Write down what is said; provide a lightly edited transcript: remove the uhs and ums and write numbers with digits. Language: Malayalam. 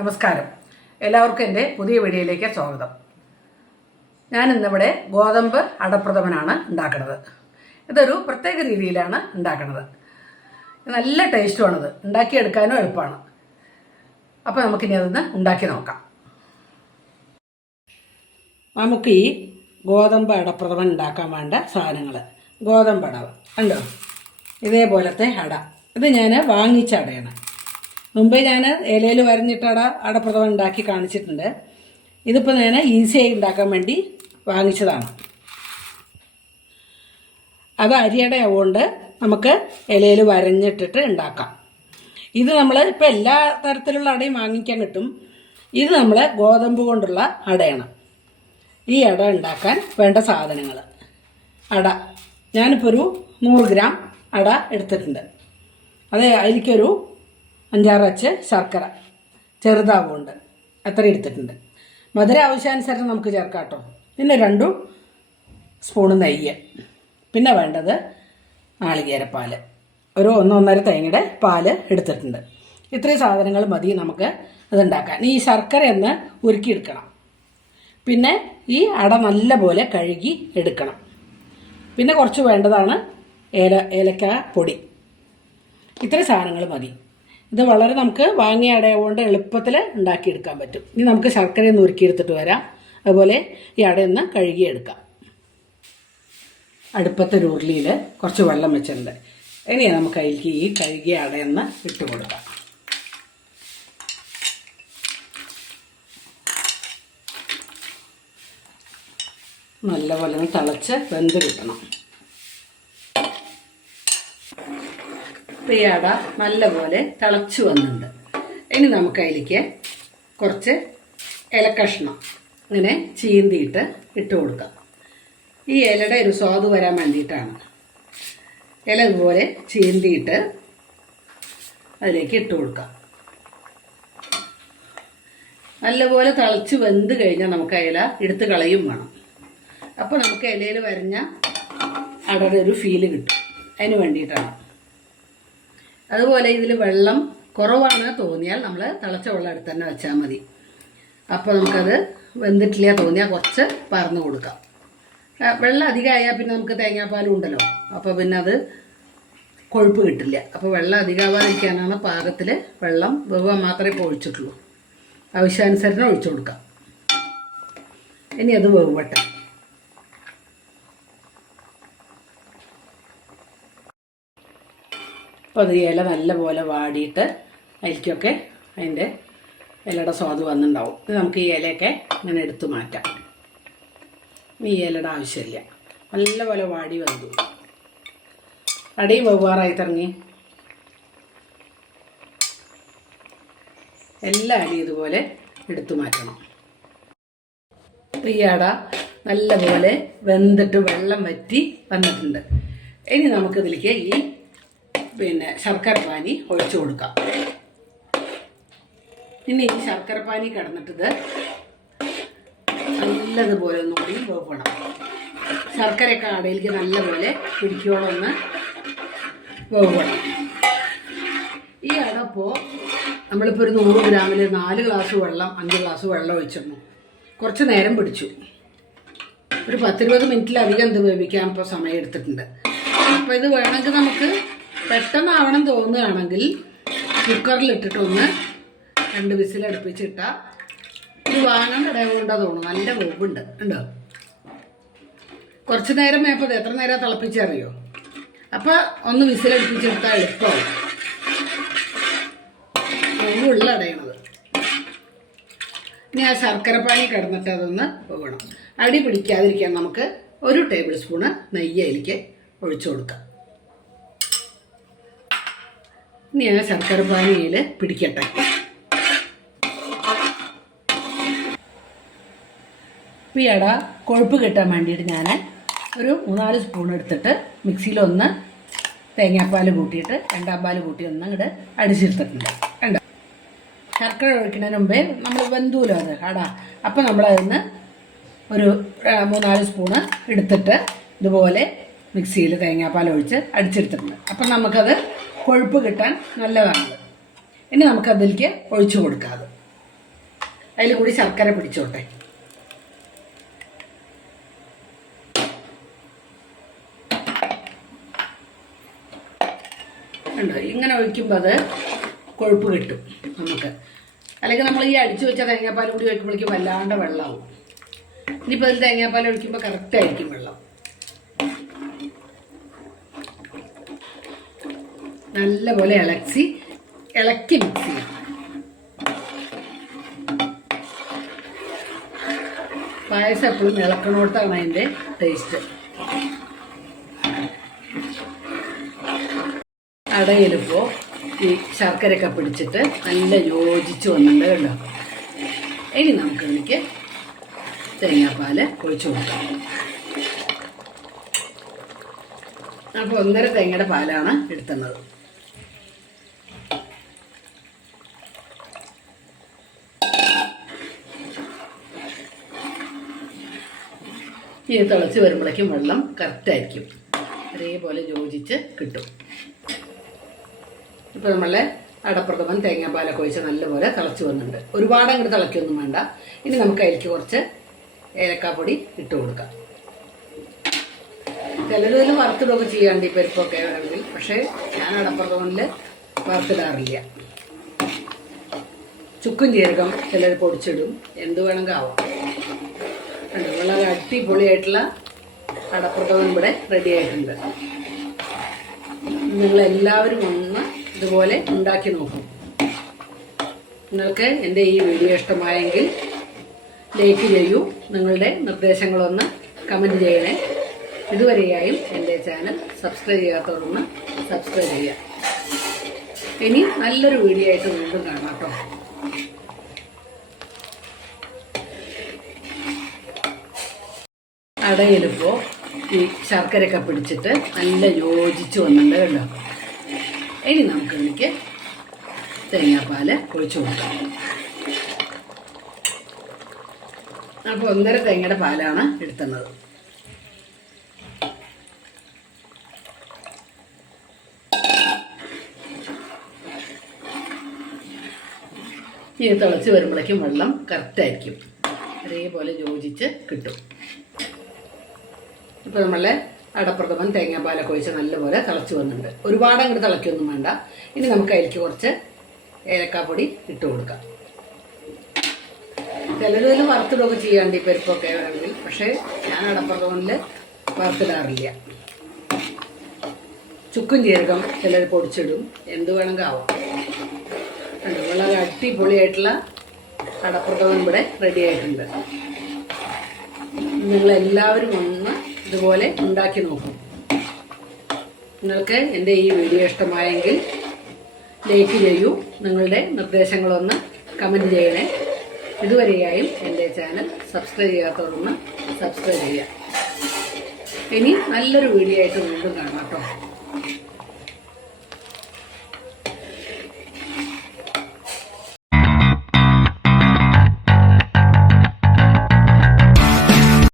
നമസ്കാരം. എല്ലാവർക്കും എൻ്റെ പുതിയ വീഡിയോയിലേക്ക് സ്വാഗതം. ഞാനിന്നിവിടെ ഗോതമ്പ് അടപ്രഥമനാണ് ഉണ്ടാക്കുന്നത്. ഇതൊരു പ്രത്യേക രീതിയിലാണ് ഉണ്ടാക്കുന്നത്. നല്ല ടേസ്റ്റുമാണിത്, ഉണ്ടാക്കിയെടുക്കാനും എളുപ്പമാണ്. അപ്പോൾ നമുക്കിനി അതൊന്ന് ഉണ്ടാക്കി നോക്കാം. നമുക്ക് ഈ ഗോതമ്പ് അടപ്രഥമൻ ഉണ്ടാക്കാൻ വേണ്ട സാധനങ്ങൾ: ഗോതമ്പ് അട കണ്ടോ, ഇതേപോലത്തെ അട. ഇത് ഞാൻ വാങ്ങിച്ച അടയാണ്. മുമ്പേ ഞാൻ ഇലയിൽ വരഞ്ഞിട്ട് അടപ്രഥമൻ ഉണ്ടാക്കി കാണിച്ചിട്ടുണ്ട്. ഇതിപ്പോൾ ഞാൻ ഈസിയായി ഉണ്ടാക്കാൻ വേണ്ടി വാങ്ങിച്ചതാണ്. അത് അരിയട ആവുകൊണ്ട് നമുക്ക് ഇലയിൽ വരഞ്ഞിട്ടിട്ട് ഉണ്ടാക്കാം. ഇത് നമ്മൾ ഇപ്പോൾ എല്ലാ തരത്തിലുള്ള അടയും വാങ്ങിക്കാൻ കിട്ടും. ഇത് നമ്മൾ ഗോതമ്പ് കൊണ്ടുള്ള അടയാണ്. ഈ അട ഉണ്ടാക്കാൻ വേണ്ട സാധനങ്ങൾ: അട ഞാനിപ്പോൾ ഒരു 100 ഗ്രാം അട എടുത്തിട്ടുണ്ട്. അത് അതിലേക്കൊരു 5-6 അച്ച് ശർക്കര ചെറുതാവുകൊണ്ട് അത്ര എടുത്തിട്ടുണ്ട്. മധുര ആവശ്യാനുസരണം നമുക്ക് ചേർക്കാം കേട്ടോ. പിന്നെ 2 സ്പൂൺ നെയ്യ്. പിന്നെ വേണ്ടത് നാളികേരപ്പാൽ, ഒരു 1-1.5 തേങ്ങയുടെ പാല് എടുത്തിട്ടുണ്ട്. ഇത്രയും സാധനങ്ങൾ മതി നമുക്ക് അതുണ്ടാക്കാൻ. ഈ ശർക്കര ഒന്ന് ഉരുക്കിയെടുക്കണം. പിന്നെ ഈ അട നല്ലപോലെ കഴുകി എടുക്കണം. പിന്നെ കുറച്ച് വേണ്ടതാണ് ഏലക്ക പൊടി. ഇത്രയും സാധനങ്ങൾ മതി. ഇത് വളരെ നമുക്ക് വാങ്ങിയ അടയാവുകൊണ്ട് എളുപ്പത്തിൽ ഉണ്ടാക്കിയെടുക്കാൻ പറ്റും. ഇനി നമുക്ക് ശർക്കരയൊന്ന് ഉരുക്കിയെടുത്തിട്ട് വരാം. അതുപോലെ ഈ അടയൊന്ന് കഴുകിയെടുക്കാം. അടുപ്പത്തൊരു ഉരുളിയിൽ കുറച്ച് വെള്ളം വെച്ചിട്ടുണ്ട്. ഇനി നമുക്ക് അതിലേക്ക് ഈ കഴുകിയ അടയൊന്ന് ഇട്ട് കൊടുക്കാം. നല്ലപോലെ ഒന്ന് തിളച്ച് വെന്ത് കിട്ടണം. ഈ അട നല്ലപോലെ തിളച്ച് വന്നിട്ടുണ്ട്. ഇനി നമുക്ക് അതിലേക്ക് കുറച്ച് ഇലക്കഷ്ണം ഇങ്ങനെ ചീന്തിയിട്ട് ഇട്ട് കൊടുക്കാം. ഈ ഇലയുടെ ഒരു സ്വാദ് വരാൻ വേണ്ടിയിട്ടാണ്. ഇല ഇതുപോലെ ചീന്തിയിട്ട് അതിലേക്ക് ഇട്ട് കൊടുക്കാം. നല്ലപോലെ തിളച്ച് വെന്ത് കഴിഞ്ഞാൽ നമുക്ക് ഇല എടുത്ത് കളയും വേണം. അപ്പോൾ നമുക്ക് ഇലയിൽ വരഞ്ഞ അടയുടെ ഒരു ഫീല് കിട്ടും. അതിന് വേണ്ടിയിട്ടാണ്. അതുപോലെ ഇതിൽ വെള്ളം കുറവാണ് തോന്നിയാൽ നമ്മൾ തിളച്ച വെള്ളം എടുത്ത് തന്നെ വെച്ചാൽ മതി. അപ്പോൾ നമുക്കത് വെന്തിട്ടില്ല തോന്നിയാൽ കുറച്ച് പറന്ന് കൊടുക്കാം. വെള്ളം അധികമായാൽ പിന്നെ നമുക്ക് തേങ്ങാപ്പാലും ഉണ്ടല്ലോ, അപ്പോൾ പിന്നെ അത് കൊഴുപ്പ് കിട്ടില്ല. അപ്പോൾ വെള്ളം അധികമാവാതിരിക്കാനാണ് പാകത്തിൽ വെള്ളം വെവ്വാൻ മാത്രമേ ഇപ്പോൾ ഒഴിച്ചിട്ടുള്ളൂ. ആവശ്യാനുസരണം ഒഴിച്ചു കൊടുക്കാം. ഇനി അത് വെവ്വട്ടെ. അപ്പോൾ അത് ഇല നല്ലപോലെ വാടിയിട്ട് അതിലേക്കൊക്കെ അതിൻ്റെ ഇലയുടെ സ്വാദ് വന്നിട്ടുണ്ടാവും. ഇത് നമുക്ക് ഈ ഇലയൊക്കെ ഇങ്ങനെ എടുത്തു മാറ്റാം. ഈ ഇലയുടെ ആവശ്യമില്ല. നല്ലപോലെ വാടി വന്നു. അടയും വെവ്വാറായി തുടങ്ങി. എല്ലാ അടിയും ഇതുപോലെ എടുത്തു മാറ്റണം. ഈ അട നല്ലപോലെ വെന്തിട്ട് വെള്ളം വറ്റി വന്നിട്ടുണ്ട്. ഇനി നമുക്കിതിലേക്ക് ഈ ശർക്കര പാനി ഒഴിച്ചു കൊടുക്കാം. ഇനി ഈ ശർക്കര പാനി കിടന്നിട്ടത് നല്ലതുപോലെ ഒന്നുകൂടി വേവണം. ശർക്കരയൊക്കെ അടയിലേക്ക് നല്ലപോലെ പിടിക്കോളം ഒന്ന് വേവണം. ഈ അട ഇപ്പോൾ നമ്മളിപ്പോൾ ഒരു 100 ഗ്രാമിൽ 4 ഗ്ലാസ് വെള്ളം 5 ഗ്ലാസ് വെള്ളം ഒഴിച്ചിരുന്നു. കുറച്ച് നേരം പിടിച്ചു. ഒരു 10-20 മിനിറ്റിലധികം ഇത് വേവിക്കാൻ ഇപ്പോൾ സമയം എടുത്തിട്ടുണ്ട്. അപ്പോൾ ഇത് വേണമെങ്കിൽ നമുക്ക് പെട്ടെന്നാവണം തോന്നുകയാണെങ്കിൽ കുക്കറിലിട്ടിട്ടൊന്ന് 2 വിസിലടുപ്പിച്ചിട്ടാൽ ഇത് വാങ്ങാൻ ഇടയുകൊണ്ടാ തോന്നുന്നു. നല്ല വേവുണ്ട് ഉണ്ടോ. കുറച്ച് നേരം മേപ്പത് എത്ര നേരം തിളപ്പിച്ചറിയോ. അപ്പോൾ ഒന്ന് വിസിലടുപ്പിച്ചെടുത്താൽ എളുപ്പമാവും. ഉള്ള അടയണത്. ഇനി ആ ശർക്കരപ്പാനി കിടന്നിട്ട് അതൊന്ന് വേവണം. അടി പിടിക്കാതിരിക്കാൻ നമുക്ക് 1 ടേബിൾ സ്പൂണ് നെയ്യ് അതിലേക്ക് ഒഴിച്ചു കൊടുക്കാം. ഇനി ആ ശർക്കരപ്പാനിയിൽ പിടിക്കട്ടെ. ഈ അട കൊഴുപ്പ് കിട്ടാൻ വേണ്ടിയിട്ട് ഞാൻ ഒരു 3-4 സ്പൂൺ എടുത്തിട്ട് മിക്സിയിലൊന്ന് തേങ്ങാപ്പാൽ കൂട്ടിയിട്ട് 2-ാം പാൽ കൂട്ടി ഒന്ന് ഇങ്ങോട്ട് അടിച്ചെടുത്തിട്ടുണ്ട്. കണ്ടോ, ശർക്കര ഒഴിക്കുന്നതിന് മുമ്പേ നമ്മൾ വെന്തൂലോ അത് അട. അപ്പോൾ നമ്മളതിന്ന് ഒരു 3-4 സ്പൂണ് എടുത്തിട്ട് ഇതുപോലെ മിക്സിയിൽ തേങ്ങാപ്പാൽ ഒഴിച്ച് അടിച്ചെടുത്തിട്ടുണ്ട്. അപ്പം നമുക്കത് കൊഴുപ്പ് കിട്ടാൻ നല്ലതാണ്. ഇനി നമുക്കതിലേക്ക് ഒഴിച്ചു കൊടുക്കാം. അതിൽ കൂടി ശർക്കര പിടിച്ചോട്ടെ. ഉണ്ട്, ഇങ്ങനെ ഒഴിക്കുമ്പോൾ അത് കൊഴുപ്പ് കിട്ടും നമുക്ക്. അല്ലെങ്കിൽ നമ്മൾ ഈ അടിച്ചു വെച്ച തേങ്ങാപ്പാൽ കൂടി ഒഴിക്കുമ്പോഴേക്കും വല്ലാണ്ട് വെള്ളമാവും. ഇനിയിപ്പോൾ അതിൽ തേങ്ങാപ്പാൽ ഒഴിക്കുമ്പോൾ കറക്റ്റായിരിക്കും വെള്ളം. നല്ലപോലെ ഇളക്കി മിക്സ് ചെയ്യാം. പായസം എപ്പോഴും ഇളക്കണോടത്താണ് അതിൻ്റെ ടേസ്റ്റ്. അടയിലിപ്പോൾ ഈ ശർക്കരയൊക്കെ പിടിച്ചിട്ട് നല്ല യോജിച്ച് വന്നിട്ടുണ്ട് കേട്ടോ. ഇനി നമുക്ക് ഇതിലേക്ക് തേങ്ങാപ്പാൽ ഒഴിച്ചു കൊടുക്കാം. അപ്പോൾ 1.5 തേങ്ങയുടെ പാലാണ് എടുത്തുന്നത്. ഇത് തിളച്ച് വരുമ്പോഴേക്കും വെള്ളം കറക്റ്റായിരിക്കും, അതേപോലെ യോജിച്ച് കിട്ടും. ഇപ്പോൾ നമ്മളെ അടപ്രഥമൻ തേങ്ങാപ്പാലൊക്കെ ഒഴിച്ച് നല്ലപോലെ തിളച്ച് വന്നിട്ടുണ്ട്. ഒരുപാട് അങ്ങോട്ട് തിളയ്ക്കൊന്നും വേണ്ട. ഇനി നമുക്ക് അതിലേക്ക് കുറച്ച് ഏലക്കാപ്പൊടി ഇട്ട് കൊടുക്കാം. ചിലതിൽ വറുത്തിടുകയൊക്കെ ചെയ്യാണ്ട് ഈ പരിപ്പൊക്കെ ആണെങ്കിൽ, പക്ഷേ ഞാൻ അടപ്രഥമനിൽ വറുത്തിടാറില്ല. ചുക്കും ജീരകം ചിലർ പൊടിച്ചിടും, എന്ത് വേണമെങ്കിൽ ആവാം. വളരെ അടിപൊളിയായിട്ടുള്ള അടപ്രഥമൻ ഇവിടെ റെഡി ആയിട്ടുണ്ട്. നിങ്ങളെല്ലാവരും ഒന്ന് ഇതുപോലെ ഉണ്ടാക്കി നോക്കും. നിങ്ങൾക്ക് എൻ്റെ ഈ വീഡിയോ ഇഷ്ടമായെങ്കിൽ ലൈക്ക് ചെയ്യൂ. നിങ്ങളുടെ നിർദ്ദേശങ്ങളൊന്ന് കമൻറ്റ് ചെയ്യണേ. ഇതുവരെയായും എൻ്റെ ചാനൽ സബ്സ്ക്രൈബ് ചെയ്യാത്തവരൊന്ന് സബ്സ്ക്രൈബ് ചെയ്യുക. ഇനി നല്ലൊരു വീഡിയോ ആയിട്ട് വീണ്ടും കാണാം കേട്ടോ. അടയിലിപ്പോൾ ഈ ശർക്കരയൊക്കെ പിടിച്ചിട്ട് നല്ല യോജിച്ച് വന്നിട്ടുണ്ട് കേട്ടോ. ഇനി നമുക്ക് ഇതിലേക്ക് തേങ്ങാപ്പാൽ ഒഴിച്ചു കൊടുക്കാം. അപ്പോൾ 1.5 തേങ്ങയുടെ പാലാണ് എടുത്തുന്നത്. ഇത് തിളച്ച് വരുമ്പോഴേക്കും വെള്ളം കറക്റ്റായിരിക്കും, അതേപോലെ യോജിച്ച് കിട്ടും. ഇപ്പോൾ നമ്മളെ അടപ്രഥമൻ തേങ്ങാപ്പാലൊക്കെ ഒഴിച്ച് നല്ലപോലെ തിളച്ച് വന്നിട്ടുണ്ട്. ഒരുപാട് അങ്ങോട്ട് തിളയ്ക്കൊന്നും വേണ്ട. ഇനി നമുക്ക് അതിലേക്ക് കുറച്ച് ഏലക്കാപ്പൊടി ഇട്ട് കൊടുക്കാം. ചിലതിൽ വറുത്തിടുകയൊക്കെ ചെയ്യാണ്ട് ഈ പരിപ്പൊക്കെ ആണെങ്കിൽ, പക്ഷേ ഞാൻ അടപ്രഥമനിൽ വറുത്തിടാറില്ല. ചുക്കും ജീരകം ചിലർ പൊടിച്ചിടും, എന്ത് വേണമെങ്കിൽ ആവാം. വളരെ അടിപൊളിയായിട്ടുള്ള അടപ്രഥമൻ ഇവിടെ റെഡി ആയിട്ടുണ്ട്. നിങ്ങളെല്ലാവരും ഒന്ന് ഇതുപോലെ ഉണ്ടാക്കി നോക്കും. നിങ്ങൾക്ക് എൻ്റെ ഈ വീഡിയോ ഇഷ്ടമായെങ്കിൽ ലൈക്ക് ചെയ്യൂ. നിങ്ങളുടെ നിർദ്ദേശങ്ങളൊന്ന് കമൻറ്റ് ചെയ്യണേ. ഇതുവരെയായും എൻ്റെ ചാനൽ സബ്സ്ക്രൈബ് ചെയ്യാത്തവരൊന്ന് സബ്സ്ക്രൈബ് ചെയ്യുക. ഇനി നല്ലൊരു വീഡിയോ ആയിട്ട് വീണ്ടും കാണാം കേട്ടോ.